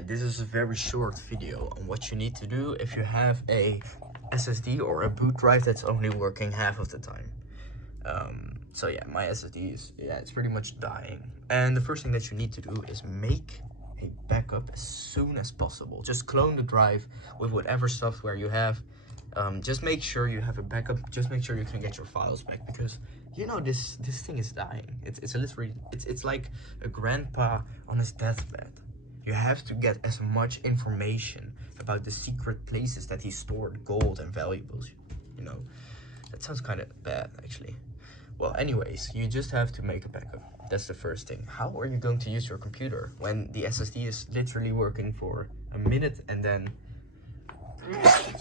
This is a very short video on what you need to do if you have a SSD or a boot drive that's only working half of the time. So yeah, my SSD is, it's pretty much dying. And the first thing that you need to do is make a backup as soon as possible. Just clone the drive with whatever software you have. Just make sure you have a backup. Just make sure you can get your files back, because you know this thing is dying. It's like a grandpa on his deathbed. You have to get as much information about the secret places that he stored gold and valuables. You know, that sounds kind of bad, actually. Well, anyways, you just have to make a backup. That's the first thing. How are you going to use your computer when the SSD is literally working for a minute and then...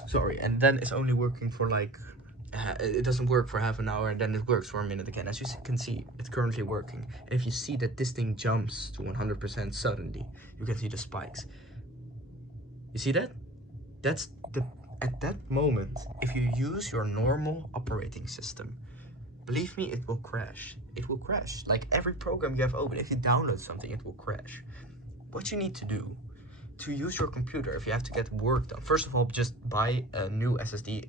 Sorry, and then it's only working for like... it doesn't work for half an hour and then it works for a minute again. As you can see, it's currently working. And if you see that this thing jumps to 100% suddenly, you can see the spikes. You see that? That's the... At that moment, if you use your normal operating system, believe me, it will crash. It will crash. Like every program you have open, if you download something, it will crash. What you need to do to use your computer, if you have to get work done, first of all, just buy a new SSD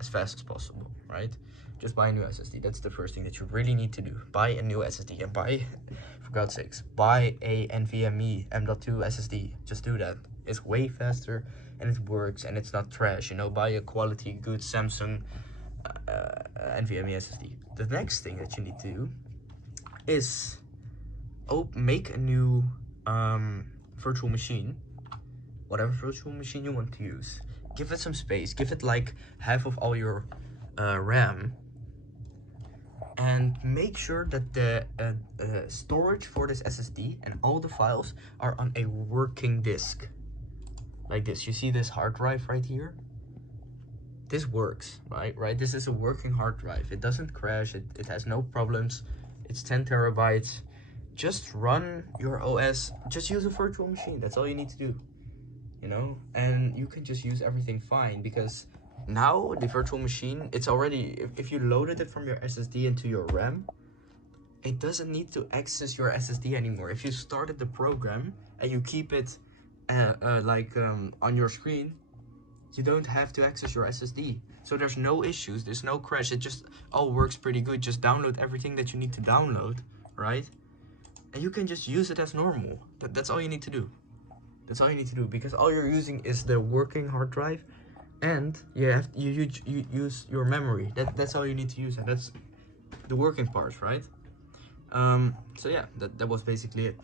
as fast as possible, right? Just buy a new SSD. That's the first thing that you really need to do. Buy a new SSD and buy, for God's sakes, buy a NVMe M.2 SSD. Just do that. It's way faster and it works and it's not trash. You know, buy a quality, good Samsung NVMe SSD. The next thing that you need to do is make a new virtual machine, whatever virtual machine you want to use. Give it some space, give it like half of all your RAM, and make sure that the storage for this SSD and all the files are on a working disk. Like this, you see this hard drive right here? This works, right? This is a working hard drive. It doesn't crash, it has no problems. It's 10 terabytes. Just run your OS, just use a virtual machine. That's all you need to do, you know? And you can just use everything fine, because now the virtual machine, it's already, if you loaded it from your SSD into your RAM, it doesn't need to access your SSD anymore. If you started the program and you keep it on your screen, you don't have to access your SSD. So there's no issues, there's no crash. It just all works pretty good. Just download everything that you need to download, right? And you can just use it as normal. That's all you need to do. That's all you need to do, because all you're using is the working hard drive, and you use your memory. That's all you need to use, and that's the working parts, right? So yeah, that was basically it.